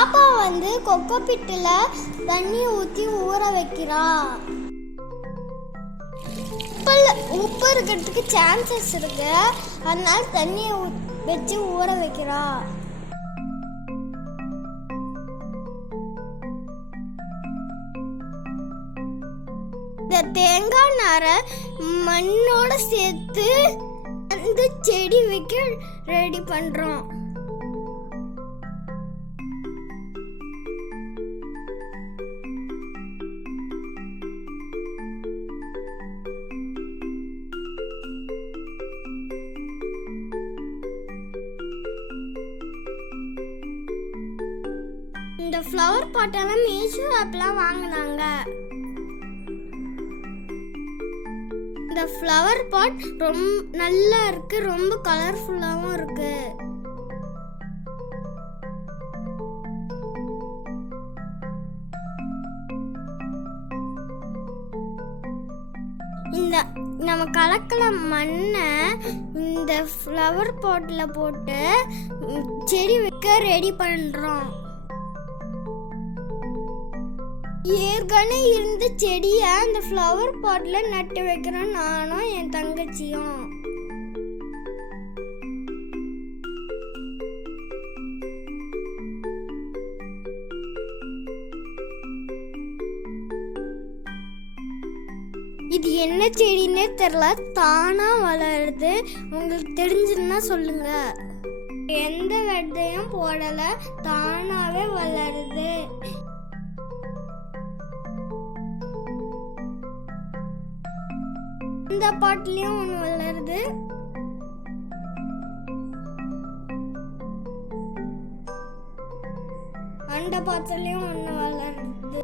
பாப்பா வந்து கொக்கோ பிட்டுல தண்ணி ஊற்றி ஊற வைக்கிறா. உப்பு இருக்கிறதுக்கு சான்சஸ் இருக்கு, அதனால தண்ணியை வச்சு ஊற வைக்கிறா. இந்த தேங்காய் நாரை மண்ணோட சேர்த்து அந்த செடி வைக்க ரெடி பண்றோம். இந்த ஃப்ளவர் பாட்டெல்லாம் மீஷோ ஆப்லாம் வாங்கினாங்க. இந்த ஃப்ளவர் பாட் ரொம்ப நல்லா இருக்கு, ரொம்ப கலர்ஃபுல்லாகவும் இருக்கு. இந்த நம்ம கலக்கல மண்ணை இந்த ஃப்ளவர் பாட்டில் போட்டு செடி வைக்க ரெடி பண்ணுறோம். ஏற்கனவே இருந்த செடியை அந்த ஃப்ளவர் பாட்டில் நட்டு வைக்கிறோம் நானும் என் தங்கச்சியும். இது என்ன செடின்னே தெரியல, தானா வளருது. உங்களுக்கு தெரிஞ்சுன்னா சொல்லுங்க. எந்த விதையும் போடல, தானாவே வளருது. இந்த பாட்டிலையும் ஒன்று வளருது. அந்த பாட்டிலையும் ஒன்று வளருது.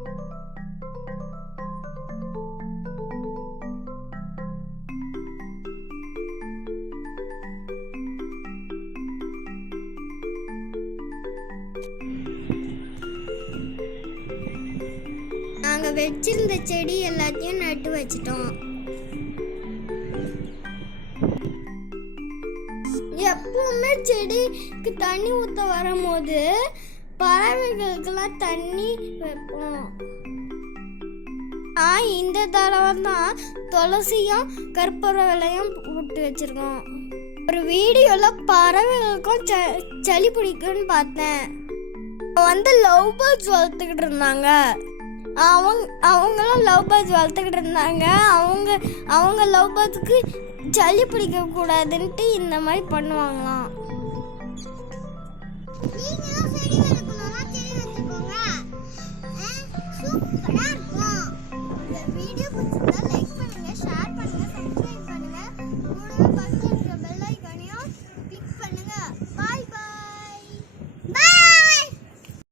நாங்க வச்சிருந்த செடி எல்லாத்தையும் நட்டு வச்சிட்டோம். எப்பவுமே செடிக்கு தண்ணி ஊற்ற வரும்போது பறவைகளுக்கெல்லாம் தண்ணி வைப்போம். இந்த தடவை தான் துளசியும் கற்பூரவளையும் விட்டு வச்சிருக்கோம். ஒரு வீடியோவில் பறவைகளுக்கும் சளி பிடிக்கும்னு பார்த்தேன். வந்து லவ் பேர்ட்ஸ் வளர்த்துக்கிட்டு இருந்தாங்க. அவங்களும் லவ் பேர்ட்ஸ் வளர்த்துக்கிட்டு இருந்தாங்க. அவங்க லவ் பேர்ட்ஸுக்கு சளி பிடிக்க கூடாதுன்ட்டு இந்த மாதிரி பண்ணுவாங்களாம். சூப்பரா இருக்கும். இந்த வீடியோ பிடிச்சிருந்தா